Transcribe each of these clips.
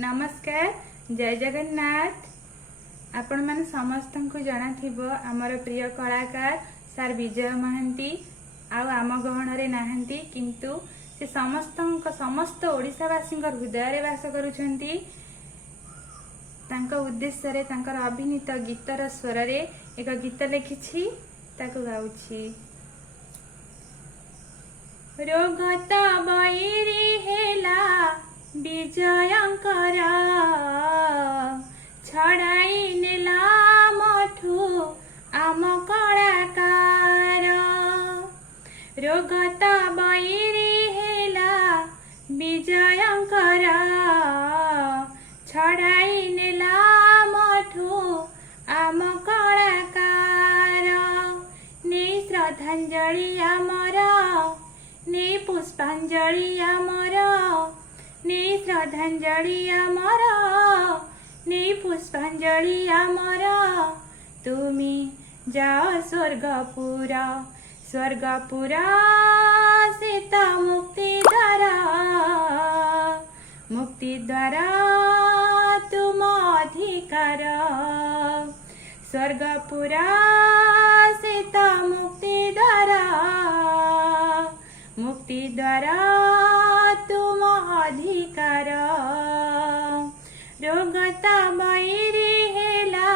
नमस्कार जय जगन्नाथ। आपण माने समस्त को जाना थिबो आमर प्रिय कलाकार सर विजय महांती आम गहन रे नाहंती किंतु से समस्त ओडिशावासी हृदय रे वास करुछंती। तांको उद्देश्य रे तांकर अभिनीत गीतर स्वर रे एक गीत लिखिछि ताको गाउछि। रोगत बैरी हेला विजयंकर छड़ाई नेला मठू आम कलाकार। रोगत बैरी हेला विजयंकर छड़ाई नेला मठू आम कलाकार। ने श्रद्धांजलि आमर ने पुष्पांजलि आमर ने श्रद्धांजलि आमर ने पुष्पांजलि आमर। तुमी जाओ स्वर्गपुर स्वर्गपुर सीता मुक्ति द्वार तुम अधिकार। स्वर्गपुर सीता मुक्ति द्वार तुम अधिकार। रोगत बैरी हेला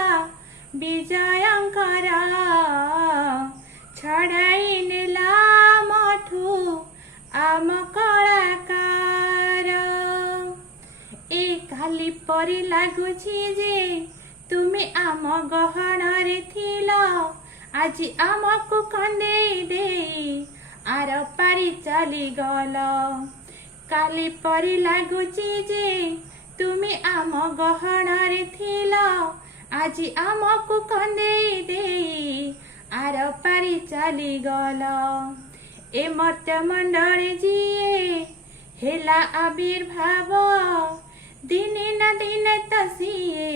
विजयंकर छड़ाई नेला मठू आम कलाकार। ए काली परी लागुछि जे तुमे आम गहन रे थिल आज आमको कंदेई देई आर पारी चली गल। काली परी लागुछि जे तुमे आम गहन रे थिल आज आमको कंदेई देई आर पारी चली गल। ए मर्त्य मंडल जिए हेला आविर्भाव दिने न दिने तसिए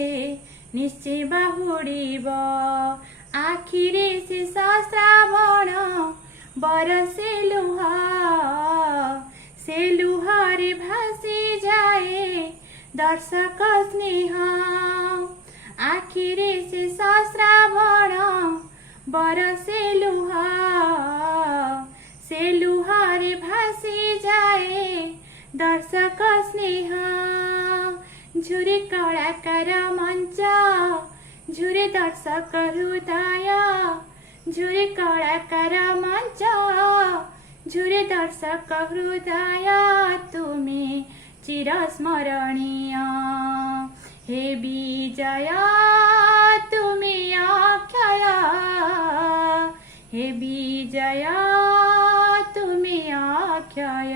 निश्चय बाहुड़ीब। आखिरे से श्रावण बरसे लुहारे भासी जाए दर्शक स्नेह। आखिरे से श्रावण बरसे लुहारे भासी जाए दर्शक स्नेह। झुरे कलाकार मंच झुरे दर्शक हृदय झुरे कलाकार मंच झुरे दर्शक हृदय तुमे चिरस्मरणीय। हे विजय तुमे अक्षय हे विजय तुमे अक्षय।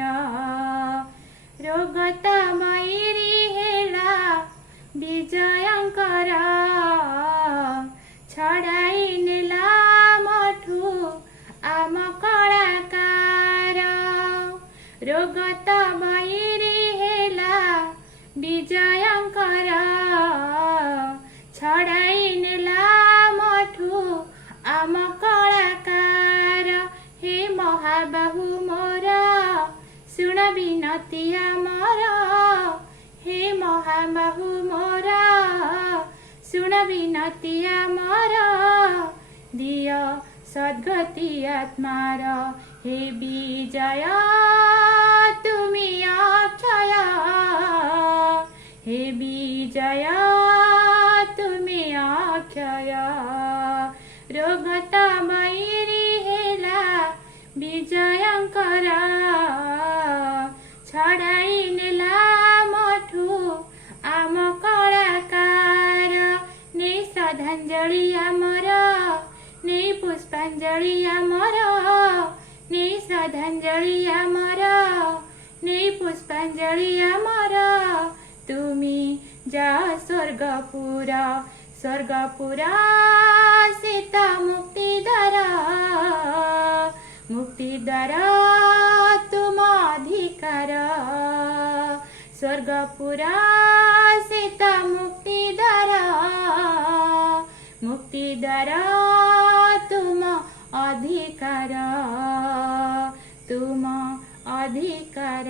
रोगत बैरी हेला विजयंकर छड़ाई नेला मठू आम कलाकार। रोगत बैरी हेला विजयंकर छड़ाई नेला मठू आम कलाकार। हे महाबाहु मोर सुन विनती आमर हे महाबाहु मोर सुन विनती आमर। दिय सद्गति आत्मार हे विजय तुमी अक्षय हे विजय तुमी अक्षय। रोगत बैरी हेला विजयंकर छड़ाई नेला मठू आम कलाकार। ने श्रद्धांजलि आमर ने पुष्पांजलि आमर ने श्रद्धांजलि आमर ने पुष्पांजलि आमर। तुमी जा स्वर्गपुर स्वर्गपुर सीता मुक्ति द्वार तुम अधिकार। स्वर्गपुर सीता मुक्ति द्वार तुम अधिकार तुम अधिकार।